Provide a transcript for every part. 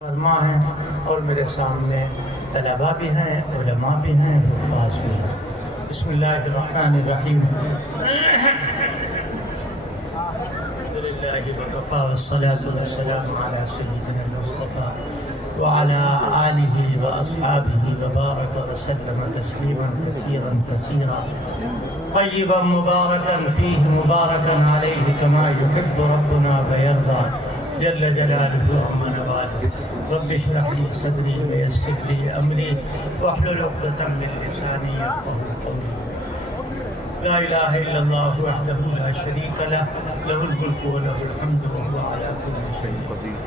علماء ہیں اور میرے سامنے طلباء بھی ہیں، علماء بھی ہیں، حفاظ بھی ہیں۔ بسم اللہ الرحمن الرحیم۔ الحمدللہ وکفیٰ والصلاة والسلام علی سیدنا المصطفیٰ وعلی آلہ واصحابہ وبارک وسلم تسلیما کثیرا کثیرا طیبا مبارکا فیہ مبارکا علیہ کما یحب ربنا ویرضا جل جلالہ عما نوالہ۔ رب اشرح لي صدري ويسر لي امري واحلل عقدة من لساني يفقهوا قولي۔ لا الہ الا اللہ وحدہ لا شریک لہ، لہ الملک وله الحمد وهو على كل شيء قدیر۔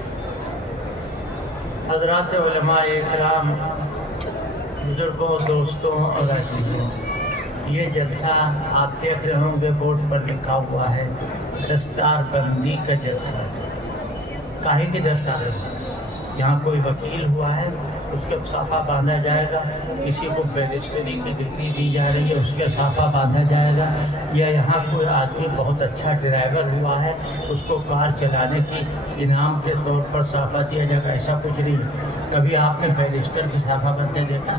حضرات علماء اکرام، بزرگوں، دوستوں اور عزیزوں، یہ جلسہ آپ دیکھ رہے ہوں گے بورڈ پر لکھا ہوا ہے دستار بندی کا جلسہ۔ کاہے کی دستار ہے؟ یہاں کوئی وکیل ہوا ہے، اس کے صافہ باندھا جائے گا، کسی کو بیرسٹری کی ڈگری دی جا رہی ہے، اس کے صافہ باندھا جائے گا، یا یہاں کوئی آدمی بہت اچھا ڈرائیور ہوا ہے، اس کو کار چلانے کی انعام کے طور پر صافہ دیا جائے گا، ایسا کچھ نہیں۔ کبھی آپ نے بیرسٹر کی صافہ بندھے دیکھا؟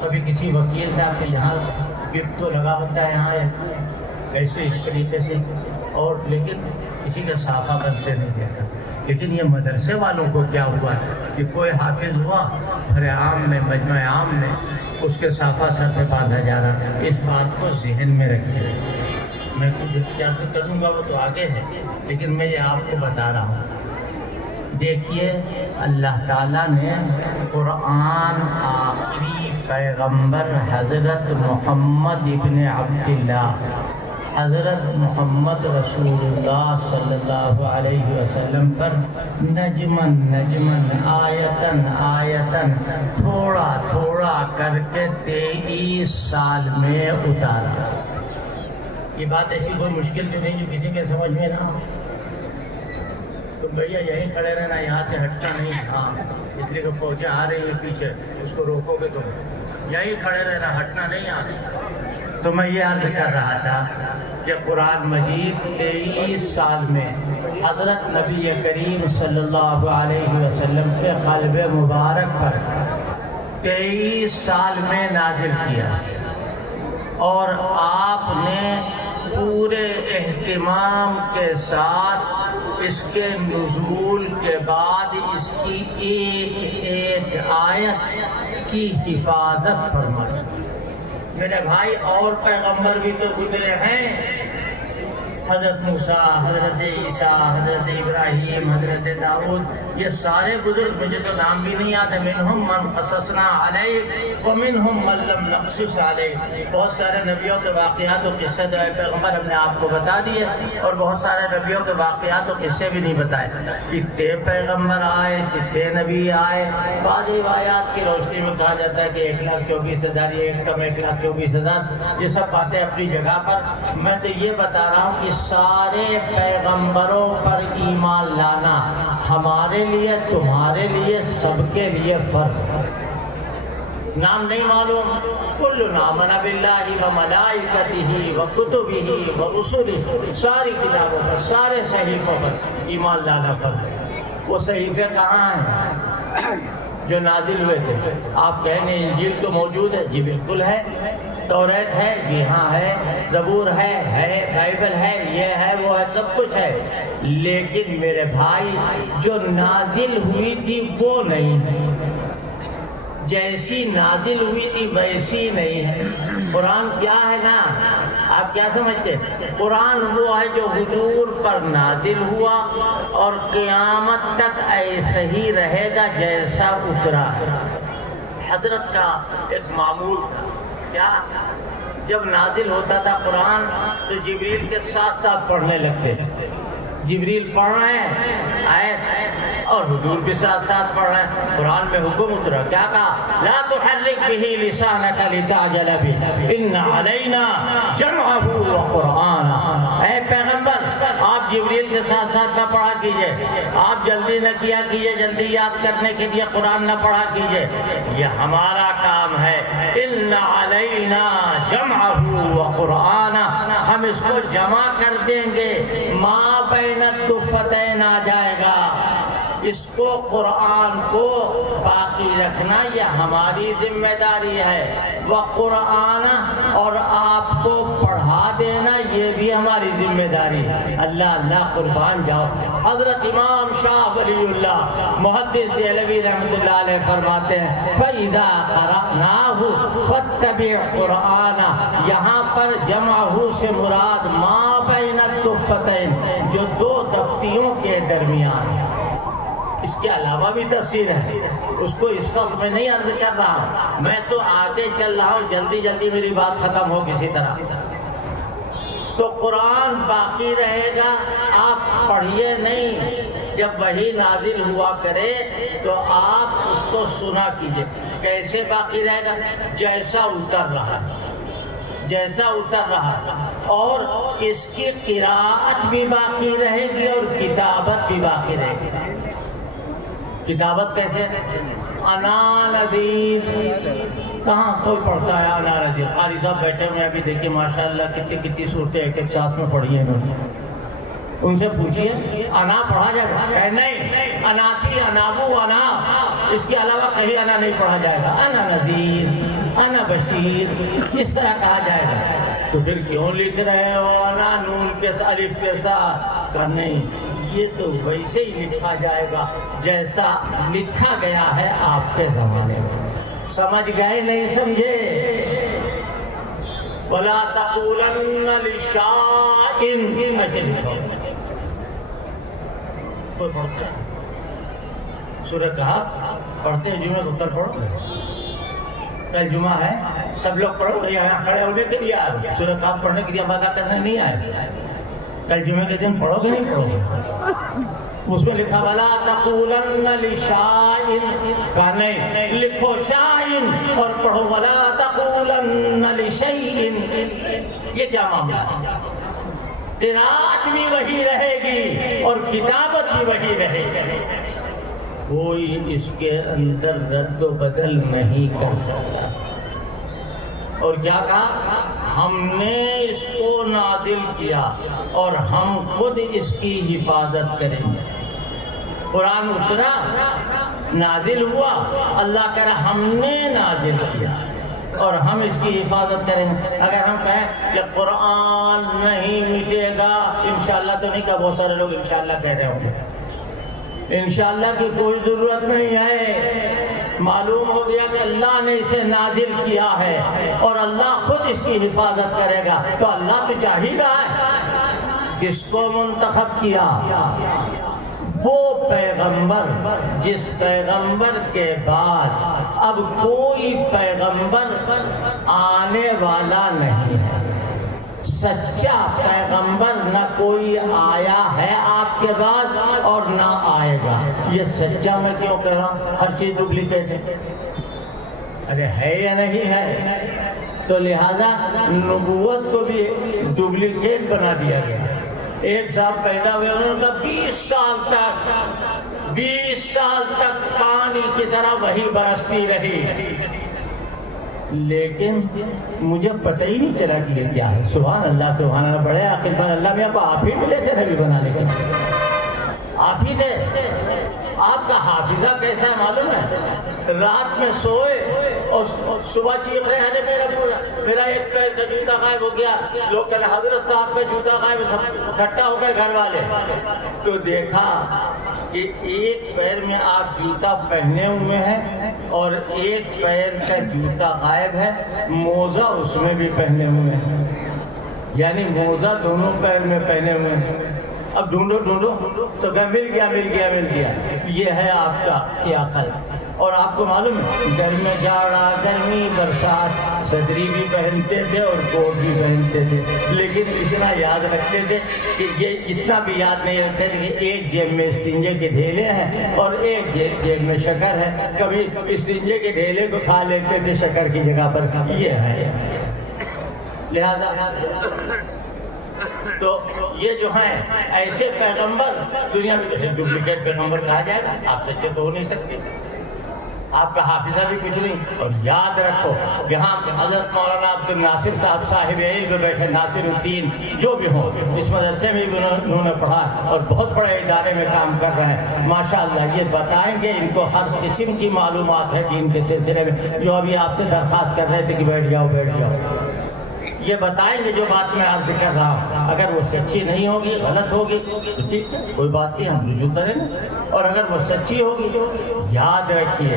کبھی کسی وکیل صاحب کے یہاں گفٹ تو لگا ہوتا ہے یہاں ایسے اس طریقے سے، اور لیکن کسی کا صافہ بنتے نہیں دیکھا۔ لیکن یہ مدرسے والوں کو کیا ہوا کہ کوئی حافظ ہوا بھرے عام میں، مجمع عام میں، اس کے صافہ سر پہ باندھا جا رہا ہے۔ اس بات کو ذہن میں رکھیے۔ میں کچھ چرچ کروں گا وہ تو آگے ہے، لیکن میں یہ آپ کو بتا رہا ہوں۔ دیکھیے، اللہ تعالیٰ نے قرآن آخری پیغمبر حضرت محمد ابن عبداللہ، حضرت محمد رسول اللہ صلی اللہ علیہ وسلم پر نجمن نجمن آیتن آیتن تھوڑا تھوڑا کر کے 23 سال میں اتارا۔ یہ بات ایسی کوئی مشکل تو نہیں جو کسی کے سمجھ میں نہ ہو۔ تو بھیا یہیں کھڑے رہنا، یہاں سے ہٹنا نہیں۔ ہاں، اس لیے کہ فوجیں آ رہی ہیں پیچھے، اس کو روکو گے تو یہیں کھڑے رہنا، ہٹنا نہیں یہاں سے۔ تو میں یہ عرض کر رہا تھا کہ قرآن مجید 23 سال میں حضرت نبی کریم صلی اللہ علیہ وسلم کے قلب مبارک پر 23 سال میں نازل کیا، اور آپ نے پورے اہتمام کے ساتھ اس کے نزول کے بعد اس کی ایک ایک آیت کی حفاظت فرمائی۔ میرے بھائی، اور پیغمبر بھی تو گزرے ہیں، حضرت موسیٰ، حضرت عیسیٰ، حضرت ابراہیم، حضرت داؤد، یہ سارے بزرگ، مجھے تو نام بھی نہیں یاد ہے۔ منہم من قصصنا علیک ومنہم من لم نقصص علیک۔ بہت سارے نبیوں کے واقعات و قصے تو پیغمبر ہم نے آپ کو بتا دیے، اور بہت سارے نبیوں کے واقعات و قصے بھی نہیں بتائے۔ کتنے پیغمبر آئے، کتنے نبی آئے۔ بعض روایات کی روشنی میں کہا جاتا ہے کہ 1,24,000، یہ ایک کم 1,24,000۔ یہ سب باتیں اپنی جگہ پر۔ میں تو یہ بتا رہا ہوں کہ سارے پیغمبروں پر ایمان لانا ہمارے لیے، تمہارے لیے، سب کے لیے فرض ہے۔ نام نہیں معلوم، کل آمن باللہ وملائکتہ وکتبہ ورسلہ، ساری کتابوں پر، سارے صحیفوں پر ایمان لانا فرض ہے۔ وہ صحیفے کہاں ہیں جو نازل ہوئے تھے؟ آپ کہیں گے انجیل تو موجود ہے، جی بالکل ہے۔ توریت ہے، جی ہاں ہے۔ زبور ہے، بائبل ہے، یہ ہے، وہ ہے، سب کچھ ہے۔ لیکن میرے بھائی، جو نازل ہوئی تھی وہ نہیں ہے، جیسی نازل ہوئی تھی ویسی نہیں ہے۔ قرآن کیا ہے نا، آپ کیا سمجھتے؟ قرآن وہ ہے جو حضور پر نازل ہوا اور قیامت تک ایسا ہی رہے گا جیسا اترا ہے۔ حضرت کا ایک معمول تھا، کیا؟ جب نازل ہوتا تھا قرآن تو جبریل کے ساتھ ساتھ پڑھنے لگتے۔ جبریل پڑھ رہے ہیں آیت، اور حضور بھی ساتھ ساتھ پڑھ رہے ہیں۔ قرآن میں حکم اترا، کیا کہا؟ لا تحرک بہ لسانک لتعجل بہ ان علینا جمعہ وقرآنہ۔ اے پیغمبر، آپ جبریل کے ساتھ ساتھ نہ پڑھا کیجئے، آپ جلدی نہ کیا کیجئے، جلدی یاد کرنے کے لیے قرآن نہ پڑھا کیجئے، یہ ہمارا کام ہے۔ ان علینا جمعہ وقرآنہ، ہم اس کو جمع کر دیں گے۔ ما بین الدفتین آ جائے گا، اس کو قرآن کو باقی رکھنا یہ ہماری ذمہ داری ہے، وہ قرآن اور آپ کو پڑھا دینا یہ بھی ہماری ذمہ داری ہے۔ اللہ اللہ قربان جاؤ۔ حضرت امام شاہ ولی اللہ محدث دہلوی رحمۃ اللہ علیہ فرماتے ہیں فَإِذَا قَرَأْنَاهُ فَاتَّبِعْ قُرْآنَ، یہاں پر جمعہ سے مراد ما بین الدفتین، جو دو دفتیوں کے درمیان ہے۔ اس کے علاوہ بھی تفسیر ہے، اس کو اس وقت میں نہیں عرض کر رہا ہوں، میں تو آگے چل رہا ہوں، جلدی جلدی میری بات ختم ہو کسی طرح۔ تو قرآن باقی رہے گا، آپ پڑھیے نہیں، جب وحی نازل ہوا کرے تو آپ اس کو سنا کیجئے۔ کیسے باقی رہے گا؟ جیسا اتر رہا، جیسا اتر رہا، اور اس کی قراءت بھی باقی رہے گی اور کتابت بھی باقی رہے گی۔ کتابت کیسے؟ انا نذیر، کہاں کوئی پڑھتا ہے انا نذیر؟ قاری صاحب بیٹھے ہوئے ابھی دیکھیے ماشاءاللہ کتنی کتنی صورتیں ایک ایک سانس میں پڑھی ہیں انہوں نے۔ ان سے پوچھیے انا پڑھا جائے گا؟ کہ نہیں، اناسی، انابو، انا، اس کے علاوہ کہیں انا نہیں پڑھا جائے گا۔ انا نذیر، انا بشیر، اس طرح کہا جائے گا۔ تو پھر کیوں لکھ رہے ہو انا نون کے ساتھ الف کے ساتھ؟ کہ نہیں، یہ تو ویسے ہی لکھا جائے گا جیسا لکھا گیا ہے آپ کے زمانے میں۔ سمجھ گئے نہیں سمجھے؟ وَلَا تَقُولَنَّ لِشَيْءٍ، ایسے لکھو۔ کوئی پڑھتا ہے سورہ کہف؟ پڑھتے ہیں جمعہ کو؟ کل پڑھو، کل جمعہ ہے، سب لوگ پڑھو گے، یہاں کھڑے ہونے کے لیے آئے، سورہ کہف پڑھنے کے لیے وعدہ کرنے نہیں آئے۔ کل جمعہ کے دن پڑھو گے نہیں پڑھو گے؟ اس میں لکھا وَلَا تَقُولَنَّ لِشَيْءٍ، کہا نہیں، لکھو شائن اور پڑھو وَلَا تَقُولَنَّ لِشَيْءٍ۔ یہ کیا معاملہ ہے؟ قراءت بھی وہی رہے گی اور کتابت بھی وہی رہے گی، کوئی اس کے اندر رد و بدل نہیں کر سکتا۔ اور کیا کہا؟ ہم نے اس کو نازل کیا اور ہم خود اس کی حفاظت کریں گے۔ قرآن اترا، نازل ہوا، اللہ کہہ رہا ہم نے نازل کیا اور ہم اس کی حفاظت کریں گے۔ اگر ہم کہیں کہ قرآن نہیں مٹے گا، انشاءاللہ تو نہیں کہا، بہت سارے لوگ انشاءاللہ کہہ رہے ہوں گے۔ انشاءاللہ کی کوئی ضرورت نہیں ہے، معلوم ہو گیا کہ اللہ نے اسے نازل کیا ہے اور اللہ خود اس کی حفاظت کرے گا، تو اللہ تو چاہ ہی رہا ہے۔ کس کو منتخب کیا؟ وہ پیغمبر جس پیغمبر کے بعد اب کوئی پیغمبر آنے والا نہیں ہے۔ سچا پیغمبر نہ کوئی آیا ہے آپ کے بعد اور نہ آئے گا۔ یہ سچا میں کیوں کہہ رہا ہوں؟ ہر چیز ڈپلیکیٹ ہے، ارے ہے یا نہیں ہے؟ تو لہذا نبوت کو بھی ڈپلیکیٹ بنا دیا گیا۔ ایک صاحب پیدا ہوئے، انہوں نے کہا 20 سال تک پانی کی طرح وہی برستی رہی، لیکن مجھے پتہ ہی نہیں چلا کہ یہ کیا ہے۔ سبحان اللہ، سبحان اللہ، بڑے عاقل پر اللہ میں کو آپ ہی ملے تھے نبی بنانے کے، آپ ہی تھے۔ آپ کا حافظہ کیسا ہے معلوم ہے؟ رات میں سوئے اور صبح چیخ رہے ہیں میرا ایک پیر کا جوتا غائب ہو گیا، لوگ کہنے حضرت صاحب کا جوتا غائب، اکٹھا ہو گئے گھر والے، تو دیکھا کہ ایک پیر میں آپ جوتا پہنے ہوئے ہیں اور ایک پیر کا جوتا غائب ہے، موزہ اس میں بھی پہنے ہوئے ہیں، یعنی موزہ دونوں پیر میں پہنے ہوئے ہیں۔ اب ڈھونڈو سو کہ مل گیا۔ یہ ہے آپ کا کیا عقل۔ اور آپ کو معلوم ہے گرمی میں جاڑا، گرمی برسات، صدری بھی پہنتے تھے اور کوٹ بھی پہنتے تھے، لیکن اتنا یاد رکھتے تھے کہ یہ اتنا بھی یاد نہیں رکھتے تھے کہ ایک جیب میں استنجے کے ڈھیلے ہیں اور ایک جیب میں شکر ہے، کبھی استنجے کے ڈھیلے کو کھا لیتے تھے شکر کی جگہ پر۔ یہ ہے لہذا تو یہ جو ہیں ایسے پیغمبر دنیا میں ڈپلیکیٹ پیغمبر کہا جائے گا، آپ سچے تو ہو نہیں سکتے۔ آپ کا حافظہ بھی کچھ نہیں. اور یاد رکھو یہاں حضرت مولانا عبد الناصر صاحب صاحب علم بیٹھے، ناصر الدین جو بھی ہوں، اس مدرسے میں بھی انہوں نے پڑھا اور بہت بڑے ادارے میں کام کر رہے ہیں ماشاءاللہ. یہ بتائیں گے، ان کو ہر قسم کی معلومات ہے دین کے سلسلے میں. جو ابھی آپ سے درخواست کر رہے تھے کہ بیٹھ جاؤ بیٹھ جاؤ، یہ بتائیں گے جو بات میں عرض کر رہا ہوں. اگر وہ سچی نہیں ہوگی، غلط ہوگی تو ٹھیک ہے، کوئی بات نہیں، ہم رجوع کریں گے. اور اگر وہ سچی ہوگی، یاد رکھیے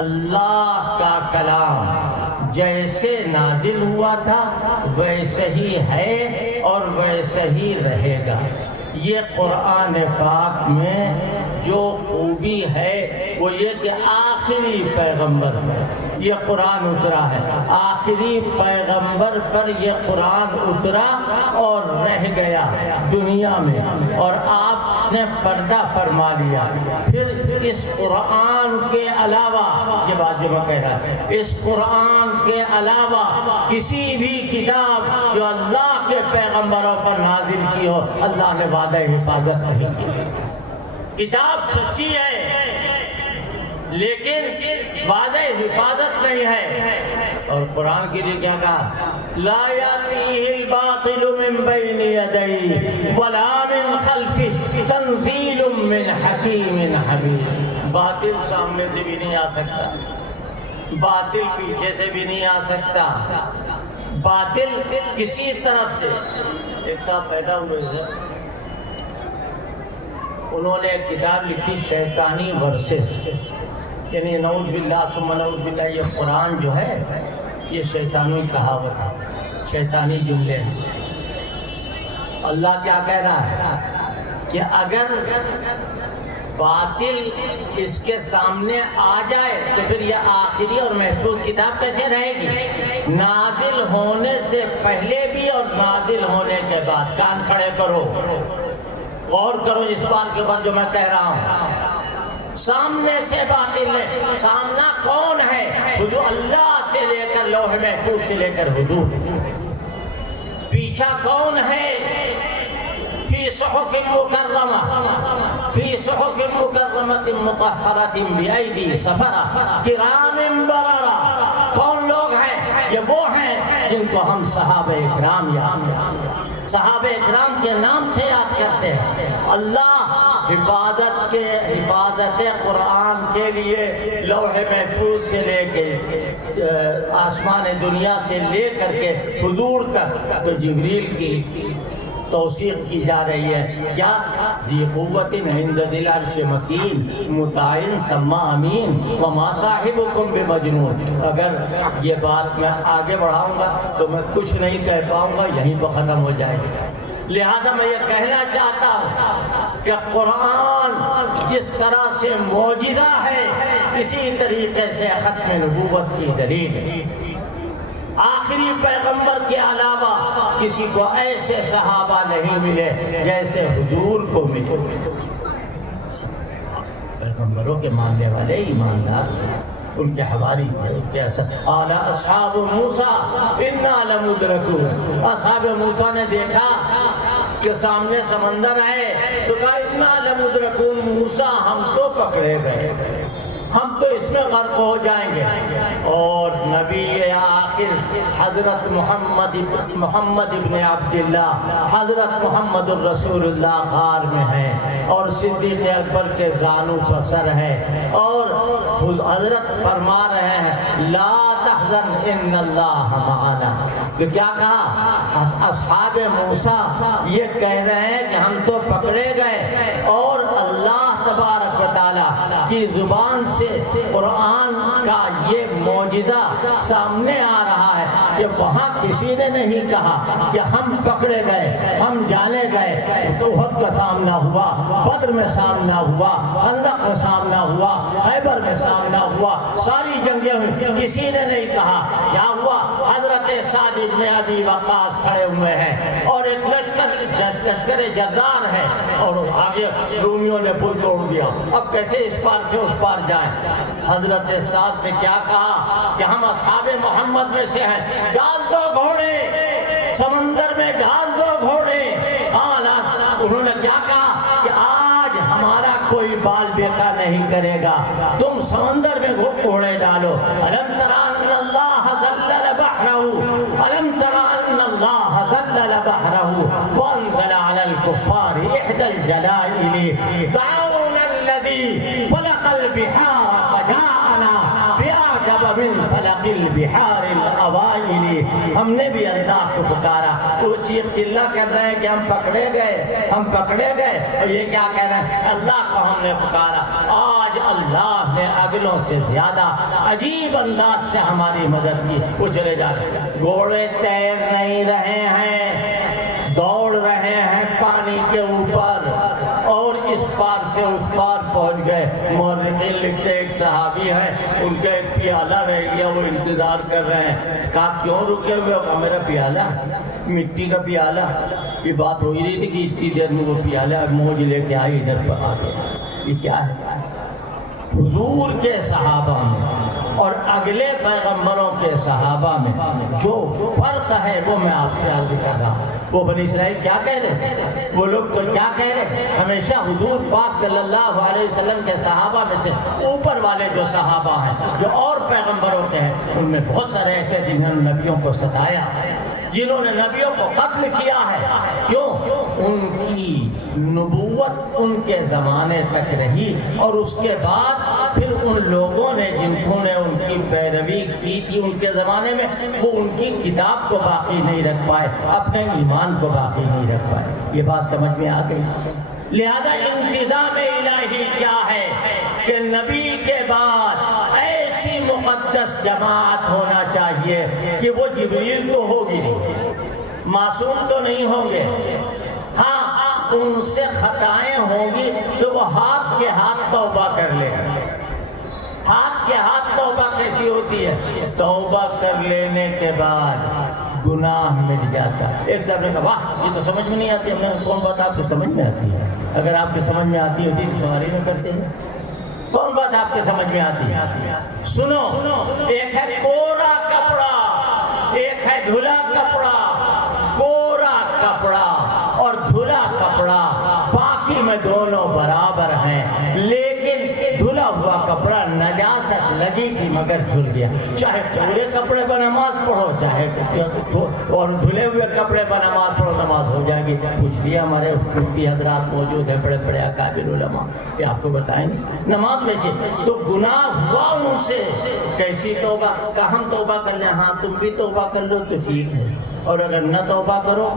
اللہ کا کلام جیسے نازل ہوا تھا ویسے ہی ہے اور ویسے ہی رہے گا. یہ قرآن پاک میں جو خوبی ہے وہ یہ کہ آخری پیغمبر پر یہ قرآن اترا ہے، آخری پیغمبر پر یہ قرآن اترا اور رہ گیا دنیا میں، اور آپ نے پردہ فرما لیا. پھر اس قرآن کے علاوہ، یہ بات جو میں کہہ رہا ہوں، اس قرآن کے علاوہ کسی بھی کتاب جو اللہ کے پیغمبروں پر نازل کی ہو، اللہ نے وعدہ حفاظت نہیں کی. کتاب سچی ہے لیکن وعدہ حفاظت نہیں ہے. اور قرآن کے لیے کیا کہا؟ لا یاتیہ الباطل من بین یدیہ ولا من خلفہ تنزیل من حکیم حمید. باطل سامنے سے بھی نہیں آ سکتا، باطل پیچھے سے بھی نہیں آ سکتا، باطل کسی طرف سے. ایک صاحب پیدا ہوئے تھے، انہوں نے ایک کتاب لکھی شیطانی ورسز، یعنی نعوذ باللہ ثم نعوذ باللہ یہ قرآن جو ہے یہ شیطانی کہاوت ہے، شیطانی جملے ہیں. اللہ کیا کہہ رہا ہے کہ اگر باطل اس کے سامنے آ جائے تو پھر یہ آخری اور محفوظ کتاب کیسے رہے گی؟ نازل ہونے سے پہلے بھی اور نازل ہونے کے بعد. کان کھڑے کرو، غور کرو اس بات کے اوپر جو میں کہہ رہا ہوں. سامنے سے باطل ہے. سامنا کون ہے؟ حضور اللہ سے لے کر لوح محفوظ سے لے کر حضور. پیچھا کون ہے؟ فی صحف مکرمہ، فی صحف مکرمۃ مطہرۃ بأیدی سفرہ کرام بررہ. کون لوگ ہیں؟ یہ وہ ہیں جن کو ہم صحابہ اکرام صحابہ اکرام کے نام سے یاد کرتے ہیں. اللہ حفاظت قرآن کے لیے لوح محفوظ سے لے کے آسمان دنیا سے لے کر کے حضور تک تو جبریل کی توثیق کی جا رہی ہے. کیا؟ ذی قوت عند ذی العرش مکین مطاع ثم امین وما صاحبکم بمجنون. اگر یہ بات میں آگے بڑھاؤں گا تو میں کچھ نہیں کہہ پاؤں گا، یہیں پر ختم ہو جائے گا. لہذا میں یہ کہنا چاہتا ہوں کہ قرآن جس طرح سے معجزہ ہے اسی طریقے سے ختم نبوت کی دلیل ہے. آخری پیغمبر کے علاوہ کسی کو ایسے صحابہ نہیں ملے جیسے حضور کو ملے. پیغمبروں کے ماننے والے ایماندار تھے، ان کے حواری تھے، ان کے قال اصحاب موسیٰ انا لمدرکون. اصحاب موسیٰ نے دیکھا کہ سامنے سمندر ہے تو کہا انا لمدرکون، موسیٰ ہم تو پکڑے گئے، ہم تو اس میں غرق ہو جائیں گے. اور نبی آخر حضرت محمد ابن عبداللہ، حضرت محمد الرسول اللہ غار میں ہیں اور صدیق اکبر کے زانو پر سر ہے، اور حضرت فرما رہے ہیں لا تحزن ان اللہ معنا. تو کیا کہا؟ اصحاب موسیٰ یہ کہہ رہے ہیں کہ ہم تو پکڑے گئے، اور اللہ تبارک و تعالیٰ کی زبان سے قرآن کا یہ معجزہ سامنے آ رہا ہے کہ وہاں کسی نے نہیں کہا کہ ہم پکڑے گئے، ہم جانے گئے. تو احد کا سامنا ہوا، بدر میں سامنا ہوا، خندق میں سامنا ہوا، خیبر میں سامنا ہوا، ساری جنگیں ہوئی، کسی نے نہیں کہا. کیا ہوا؟ حضرت سعد بن ابی وقاص کھڑے ہوئے ہیں اور ایک لشکر جرار ہے، اور آگے رومیوں نے پل توڑ دیا، اب کیسے اس پار سے اس پار جائیں. حضرت سعد نے کیا کہا کہ ہم اصحاب محمد میں سے ہیں، ڈال دو گھوڑے سمندر میں، ڈال دو گھوڑے. انہوں نے کیا کہا کہ آج ہمارا کوئی بال بیکا نہیں کرے گا. تم سمندر میں کوڑے ڈالو. الم تر ان اللہ ذلل بحرہ الم تر ان اللہ ذلل بحرہ وانزل علی الکفار احدى الجلائل دعونا الذی فلق البحار فجاءنا بیعجب من فلق البحار الاوائل. ہم نے بھی اللہ کو پکارا. وہ چیخ چلا کر رہے ہیں کہ ہم پکڑے گئے ہم پکڑے گئے. اور یہ کیا کہہ رہے ہیں؟ اللہ کو ہم نے پکارا. آج اللہ نے اگلوں سے زیادہ عجیب انداز سے ہماری مدد کی. وہ چلے جا رہے ہیں. گھوڑے تیر نہیں رہے ہیں, دوڑ رہے ہیں پانی کے اوپر اور اس پار سے اس پار پہنچ گئے. مورخین لکھتے ایک صحابی ہیں, ان کا ایک پیالہ رہ گیا, وہ انتظار کر رہے ہیں. کہا کیوں رکے ہوئے؟ کہا میرا پیالہ, مٹی کا پیالہ. یہ بات ہو ہی رہی تھی کہ اتنی دیر میں وہ پیالہ موج لے کے آئی ادھر پر آ گیا. یہ کیا ہے؟ حضور کے صحابہ میں اور اگلے پیغمبروں کے صحابہ میں جو فرق ہے وہ میں آپ سے عرض کر رہا ہوں. وہ بنی اسرائیل کیا کہہ رہے؟ وہ لوگ تو کیا کہہ رہے؟ ہمیشہ حضور پاک صلی اللہ علیہ وسلم کے صحابہ میں سے اوپر والے جو صحابہ ہیں جو اور پیغمبروں کے ہیں, ان میں بہت سارے ایسے جنہوں نے نبیوں کو ستایا, جنہوں نے نبیوں کو قتل کیا ہے. کیوں؟ ان کی نبوت ان کے زمانے تک رہی اور اس کے بعد پھر ان لوگوں نے جنہوں نے ان کی پیروی کی تھی ان کے زمانے میں, وہ ان کی کتاب کو باقی نہیں رکھ پائے, اپنے ایمان کو باقی نہیں رکھ پائے. یہ بات سمجھ میں آ گئی. لہذا انتظام الہی کیا ہے کہ نبی کے بعد ایسی مقدس جماعت ہونا چاہیے کہ وہ جبریل تو ہوگی نہیں, معصوم تو نہیں ہوں گے. ہاں ان سے خطائیں ہوں گی تو وہ ہاتھ کے ہاتھ توبہ کر لے. ہاتھ کے ہاتھ توبہ کیسی ہوتی ہے؟ توبہ کر لینے کے بعد گناہ مٹ جاتا. ایک صاحب نے کہا واہ یہ تو سمجھ میں نہیں آتی. ہم نے کون بات آپ کو سمجھ میں آتی ہے؟ اگر آپ کو سمجھ میں آتی ہوتی تو سواری میں کرتے ہیں. کون بات آپ کے سمجھ میں آتی ہے؟ سنو, ایک ہے کوڑا کپڑا, ایک ہے دھلا کپڑا. کوڑا کپڑا اور دھلا کپڑا باقی میں دونوں برابر ہیں, لیکن دھلا ہوا کپڑا نجاست لگی تھی مگر دھل گیا. چاہے پورے کپڑے پر نماز پڑھو, چاہے اور دھلے ہوئے کپڑے پر نماز پڑھو, نماز ہو جائے گی. پوچھ لیا ہمارے مفتی حضرات موجود ہیں, بڑے بڑے اکابر علماء, یہ آپ کو بتائیں گے نماز کیسے. تو گناہ ہوا ان سے, کیسی توبہ؟ کہ ہم توبہ کر لیں. ہاں تم بھی توبہ کر لو تو ٹھیک ہے, اور اگر نہ توبہ کرو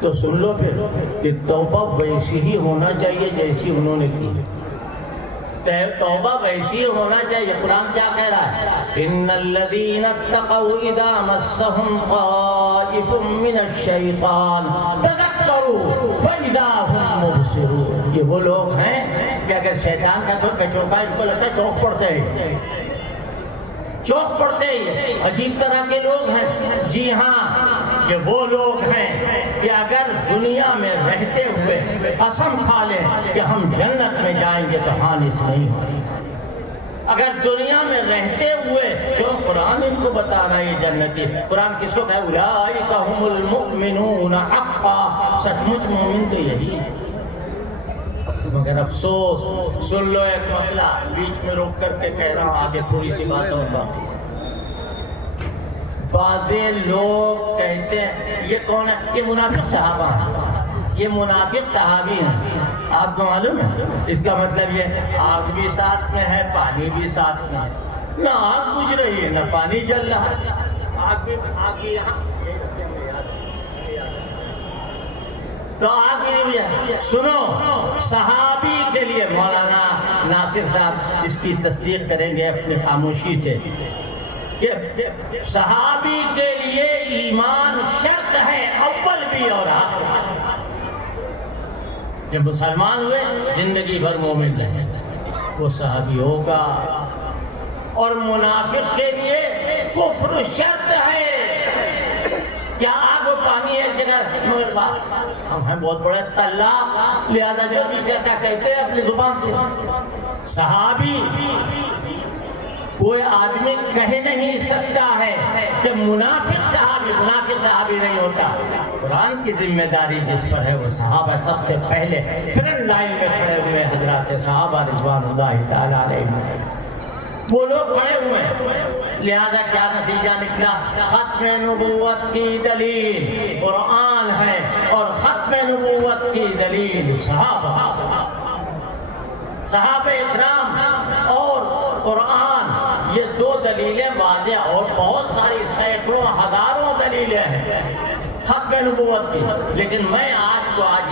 تو سن لو پھر کہ توبہ ویسی ہی ہونا چاہیے جیسی انہوں نے کی. توبہ ویسی ہونا چاہیے. قرآن کیا کہہ رہا ہے؟ ان الذین اتقوا اذا مسهم طائف من الشیطان تذکروا فاذا هم مبصرون. یہ وہ لوگ ہیں کہ اگر شیطان کا کوئی کچوکا ان کو لگتا ہے چونک پڑتے ہیں, چونک پڑتے ہی. عجیب طرح کے لوگ ہیں. جی ہاں, یہ وہ لوگ ہیں کہ اگر دنیا میں رہتے ہوئے قسم کھا لیں کہ ہم جنت میں جائیں گے تو حانس نہیں ہوگی. اگر دنیا میں رہتے ہوئے, کیوں قرآن ان کو بتا رہا ہے یہ جنتی. قرآن کس کو کہے؟ اولئک هم المؤمنون حقا, سچ مچ مومن تو یہی ہے. مگر افسوس, سن لو ایک مسئلہ بیچ میں روک کر کے کہہ رہا ہوں, آگے تھوڑی سی بات اور باقی ہے. بعضے لوگ کہتے ہیں یہ کون ہے؟ یہ منافق صحابہ ہیں, یہ منافق صحابی ہیں. آپ کو معلوم ہے اس کا مطلب یہ آگ بھی ساتھ میں ہے, پانی بھی ساتھ میں ہے. نہ آگ بجھ رہی ہے نہ پانی جل رہا ہے. آگ بھی یہاں تو آگ بھی نہیں بجھا. سنو, صحابی کے لیے مولانا ناصر صاحب اس کی تصدیق کریں گے اپنی خاموشی سے کہ صحابی کے لیے ایمان شرط ہے, اول بھی اور آخر بھی. جب مسلمان ہوئے زندگی بھر مومن رہے وہ صحابی ہوگا. اور منافق کے لیے کفر شرط ہے. کیا آگ و پانی ایک جگہ؟ مگر ہم ہیں بہت بڑے طلاق, لہذا جو بھی چاہتا کہتے ہیں اپنی زبان سے. صحابی کوئی آدمی کہہ نہیں سکتا ہے کہ منافق صحابی نہیں ہوتا. قرآن کی ذمہ داری جس پر ہے وہ صحابہ سب سے پہلے فرنٹ لائن میں کھڑے ہوئے حضرات صحابہ رضوان اللہ تعالی علیہم، وہ لوگ کھڑے ہوئے ہیں. لہذا کیا نتیجہ نکلا؟ ختم نبوت کی دلیل قرآن ہے اور ختم نبوت کی دلیل صحابہ اکرام اور قرآن، یہ دو دلیلیں واضح، اور بہت ساری سینکڑوں ہزاروں دلیلیں ہیں ختم نبوت کی. لیکن میں آج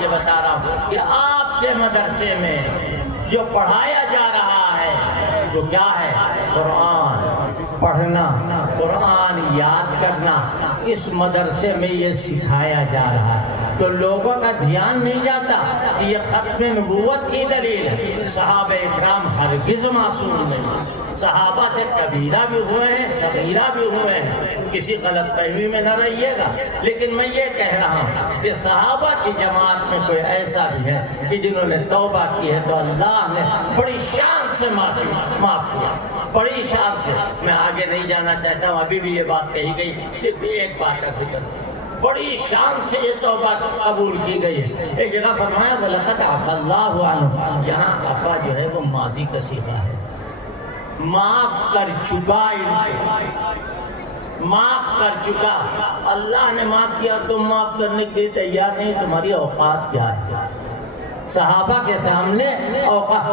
یہ بتا رہا ہوں کہ آپ کے مدرسے میں جو پڑھایا جا رہا ہے جو کیا ہے؟ قرآن پڑھنا، قرآن یاد کرنا، اس مدرسے میں یہ سکھایا جا رہا ہے. تو لوگوں کا دھیان نہیں جاتا کہ یہ ختم نبوت کی دلیل ہے. صحابہ اکرام ہرگز معصوم نہیں، صحابہ سے کبیرہ بھی ہوئے ہیں، صغیرہ بھی ہوئے ہیں، کسی غلط فہمی میں نہ رہیے گا. لیکن میں یہ کہہ رہا ہوں کہ صحابہ کی جماعت میں کوئی ایسا بھی ہے کہ جنہوں نے توبہ کی ہے تو اللہ نے بڑی شان سے معاف کیا، بڑی شان سے. میں آگے نہیں جانا چاہتا ہوں، ابھی بھی یہ بات کہی گئی، صرف ایک بات کا ذکر، بڑی شان سے یہ توبہ قبول کی گئی ہے. ایک جگہ فرمایا وَلَقَدْ عَفَا اللَّهُ عَنْهُمْ، یہاں عفا جو ہے وہ ماضی کا صیغہ ہے، معاف کر چکا، معاف کر چکا. اللہ نے معاف کیا، تم معاف کرنے کے لیے تیار نہیں، تمہاری اوقات کیا ہے؟ صحابہ کے سامنے اوقات.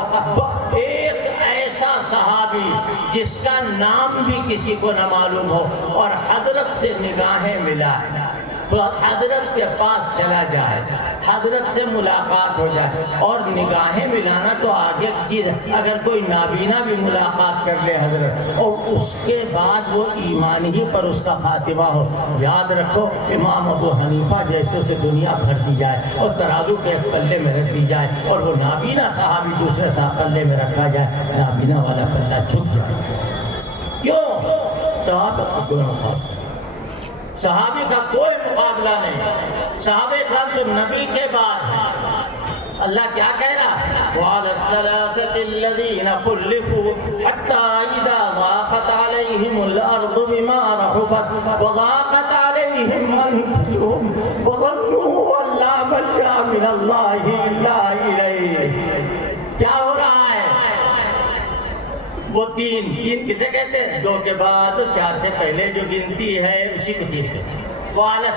ایک ایسا صحابی جس کا نام بھی کسی کو نہ معلوم ہو اور حضرت سے نگاہیں ملائے، تو حضرت کے پاس چلا جائے، حضرت سے ملاقات ہو جائے. اور نگاہیں ملانا تو آگے کی چیز ہے، اگر کوئی نابینا بھی ملاقات کر لے حضرت اور اس کے بعد وہ ایمان ہی پر اس کا خاتمہ ہو، یاد رکھو امام ابو حنیفہ جیسے اسے دنیا بھر دی جائے اور ترازو کے ایک پلے میں رکھ دی جائے اور وہ نابینا صحابی دوسرے پلے میں رکھا جائے، نابینا والا پلہ جھک جائے. کیوں؟ صحابہ کا کوئی مقابلہ، صحابی کا کوئی مقابلہ نہیں. صحابہ کرام تو نبی کے بعد ہیں. اللہ کیا کہہ رہا ہے؟ وَعَلَى الثَّلَاثَةِ الَّذِينَ خُلِّفُوا حَتَّى إِذَا ضَاقَتْ عَلَيْهِمُ الْأَرْضُ بِمَا رَحُبَتْ وَضَاقَتْ عَلَيْهِمْ أَنفُسُهُمْ وَظَنُّوا أَن لَّا مَلْجَأَ مِنَ اللَّهِ إِلَّا إِلَيْهِ. کیا ہو رہا ہے؟ وہ تین کسے کہتے ہیں؟ دو کے بعد چار سے پہلے جو گنتی ہے اسی کو تین کہتے ہیں. وَعَلَى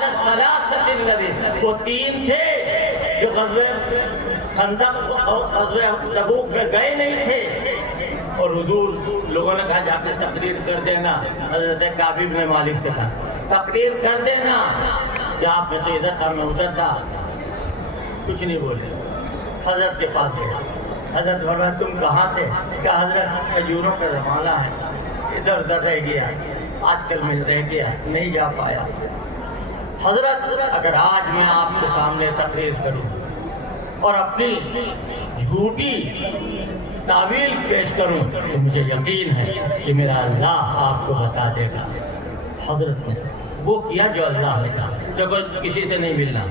الثَّلَاثَةِ الَّذِينَ، وہ تین تھے جو غزوہ خندق غزوہ تبوک میں گئے نہیں تھے، اور حضور لوگوں نے کہا جا کے تقریر کر دینا. حضرت کعب بن مالک سے کہا تقریر کر دینا کہ آپ نے تو ادھر تھا میں ادھر تھا، کچھ نہیں بولے. حضرت کے پاس گیا، حضرت فرمایا تم کہاں تھے؟ کہ حضرت کھجوروں کا زمانہ ہے، ادھر ادھر رہ گیا، آج کل میں رہ گیا، نہیں جا پایا. حضرت اگر آج میں آپ کے سامنے تقریر کروں اور اپنی جھوٹی تعویل پیش کروں تو مجھے یقین ہے کہ میرا اللہ آپ کو بتا دے گا. حضرت نے وہ کیا جو اللہ نے کہا. دیکھو کسی سے نہیں ملنا،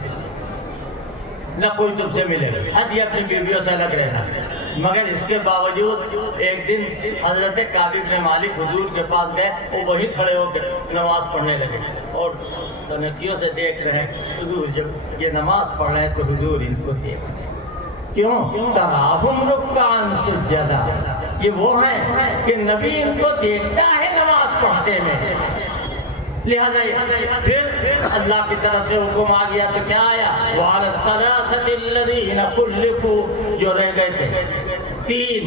نہ کوئی تم سے ملے گا، حد یہ اپنی بیویوں سے الگ رہنا. مگر اس کے باوجود ایک دن حضرت کعب بن مالک حضور کے پاس گئے، وہ وہیں کھڑے ہو کے نماز پڑھنے لگے اور تنقیوں سے دیکھ رہے حضور جب یہ نماز پڑھ رہے تو حضور ان کو دیکھ رہے. کیوں؟ تراہم رکعاً سجدا، یہ وہ ہیں کہ نبی ان کو دیکھتا ہے نماز پڑھتے میں. لہذا پھر اللہ کی طرف سے حکم آ گیا تو کیا آیا؟ وَعَلَى الثَّلَاثَةِ الَّذِينَ خُلِّفُوا، جو رہ گئے تھے تین،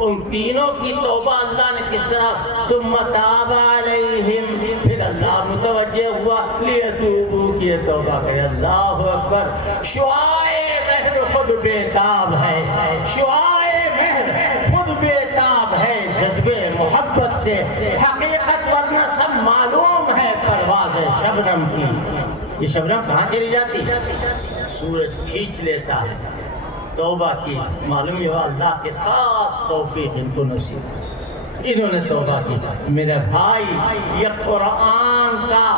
ان تینوں کی توبہ اللہ نے کس طرح؟ ثُمَّ تَابَ عَلَيْهِمْ، پھر اللہ متوجہ ہوا لِيَتُوبُوا کہ یہ توبہ کرے. اللہ اکبر. شعائے مہر خود بے تاب ہے، شعائے مہر خود بے تاب ہے جذبے محبت سے. حقیقت ورنہ سب معلوم ہے پرواز شبنم کی. یہ شبنم کہاں چلی جاتی؟ سورج کھینچ لیتا ہے. توبہ کی معلوم یہ اللہ کے خاص توفیق ان کو نصیب، انہوں نے توبہ کی. میرے بھائی یہ قرآن کا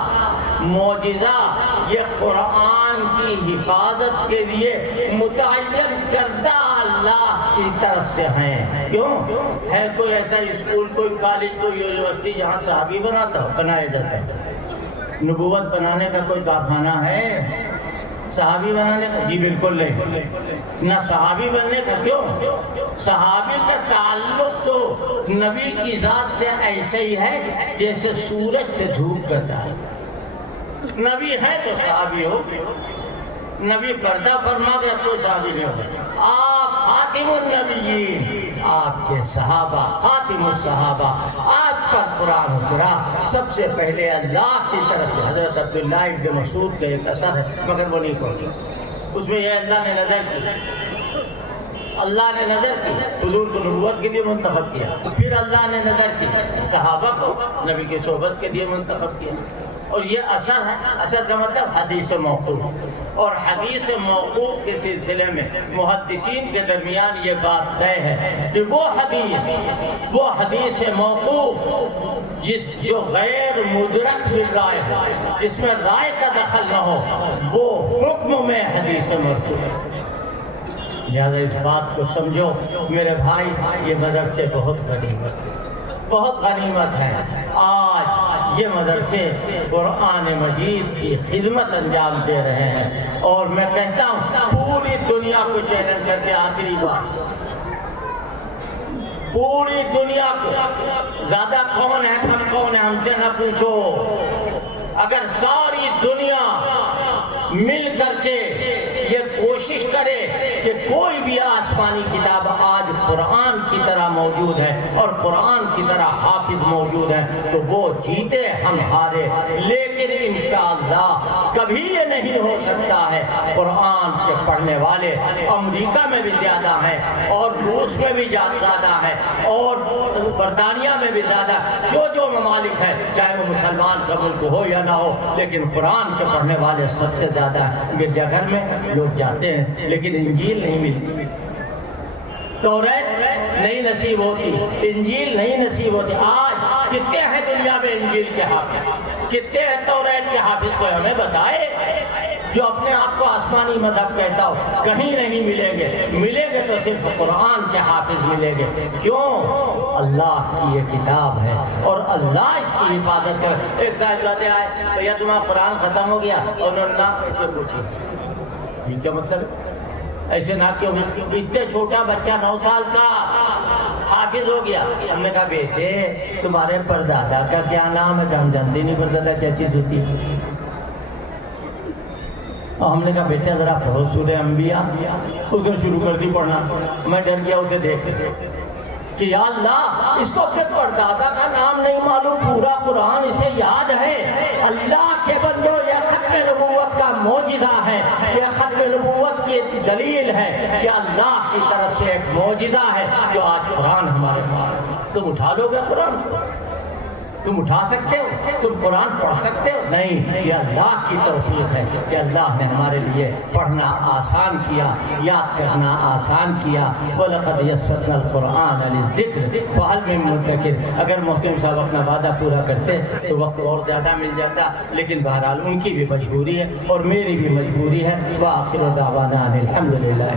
معجزہ، یہ قرآن کی حفاظت کے لیے متعین کردہ اللہ کی طرف سے ہیں۔ کیوں ہے کوئی ایسا اسکول، کوئی کالج، کوئی یونیورسٹی جہاں صحابی بنایا جاتا ہے؟ نبوت بنانے کا کوئی کارخانہ ہے صحابی بنانے کا؟ جی بالکل نہیں، نہ صحابی بننے کا۔ کیوں؟ صحابی کا تعلق تو نبی کی ذات سے ایسے ہی ہے جیسے سورج سے دھوپ کرتا ہے۔ نبی ہے تو صحابی ہو، نبی پردہ فرما گیا تو صحابی نہیں ہوگا۔ آپ خاتم النبیین، آپ کے صحابہ خاتم الصحابہ، آپ پر قرآن اترا سب سے پہلے اللہ کی طرف سے۔ حضرت عبداللہ ابن مسعود کا ایک اثر ہے مگر وہ نہیں پڑھا، اس میں یہ اللہ نے نظر کی، اللہ نے نظر کی، حضور کو نبوت کے لیے منتخب کیا، پھر اللہ نے نظر کی صحابہ کو نبی کی صحبت کے لیے منتخب کیا، اور یہ اثر ہے۔ اثر کا مطلب حدیث موقوف، اور حدیث موقوف کے سلسلے میں محدثین کے درمیان یہ بات طے ہے کہ وہ حدیث موقوف جو غیر مدرک بالرائے ہے، جس میں رائے کا دخل نہ ہو، وہ حکم میں حدیث مرفوع ہے۔ لہذا اس بات کو سمجھو میرے بھائی، یہ مدرسے بہت غنیمت ہے۔ آج یہ مدرسے قرآن مجید کی خدمت انجام دے رہے ہیں، اور میں کہتا ہوں پوری دنیا کو چیلنج کر کے آخری بار، پوری دنیا کو، زیادہ کون ہے کم کون ہے ہم سے نہ پوچھو، اگر ساری دنیا مل کر کے یہ کوشش کرے کہ کوئی بھی آسمانی کتاب آج قرآن کی طرح موجود ہے اور قرآن کی طرح حافظ موجود ہے تو وہ جیتے ہم ہارے، لیکن انشاءاللہ کبھی یہ نہیں ہو سکتا ہے۔ قرآن کے پڑھنے والے امریکہ میں بھی زیادہ ہیں، اور روس میں بھی زیادہ ہیں، اور برطانیہ میں بھی زیادہ، جو ممالک ہیں چاہے وہ مسلمان کا ملک ہو یا نہ ہو، لیکن قرآن کے پڑھنے والے سب سے زیادہ ہیں۔ گرجا گھر میں لوگ جاتے ہیں لیکن انجیل نہیں ملتی، توریت نہیں نصیب ہوتی، انجیل نہیں نصیب ہوتی۔ آج کتنے ہیں دنیا میں انجیل کے حافظ، کتنے ہیں توریت کے حافظ؟ کوئی ہمیں بتائے جو اپنے آپ کو آسمانی مذہب کہتا ہو۔ کہیں نہیں ملیں گے تو صرف قرآن کے حافظ ملیں گے۔ کیوں؟ اللہ کی یہ کتاب ہے اور اللہ اس کی حفاظت کر۔ ایک صاحبزادے آئے، بھیا تمہارا قرآن ختم ہو گیا، اور انہوں نے پوچھی یہ کیا مطلب ہے؟ ایسے نہ کیوں؟ اتنے چھوٹا بچہ 9 سال کا حافظ ہو گیا۔ ہم نے کہا بیٹے تمہارے پردادا کا کیا نام ہے؟ کہ ہم جانتے نہیں پردادا کیا چیز ہوتی ہے۔ ہم نے کہا بیٹا ذرا پڑھو سورہ انبیاء۔ اس نے شروع کر دی پڑھنا، میں ڈر گیا اسے دیکھتے کہ یا اللہ اس کو اپنے پردادا کا نام نہیں معلوم، پورا قرآن اسے یاد ہے۔ اللہ کے بندو یہ ختم نبوت کا معجزہ ہے، یہ ختم نبوت کی دلیل ہے کہ اللہ کی طرف سے ایک معجزہ ہے جو آج قرآن ہمارے پاس۔ تم اٹھا لو گے قرآن؟ تم اٹھا سکتے ہو؟ تم قرآن پڑھ سکتے ہو؟ نہیں، یہ اللہ کی توفیق ہے کہ اللہ نے ہمارے لیے پڑھنا آسان کیا، یاد کرنا آسان کیا۔ وَلَقَدْ يَسَّرْنَا الْقُرْآنَ لِلذِّكْرِ فَهَلْ مِن مُدَّكِرٍ۔ اگر محترم صاحب اپنا وعدہ پورا کرتے تو وقت اور زیادہ مل جاتا، لیکن بہرحال ان کی بھی مجبوری ہے اور میری بھی مجبوری ہے۔ وآخر دعوانا الحمد للہ۔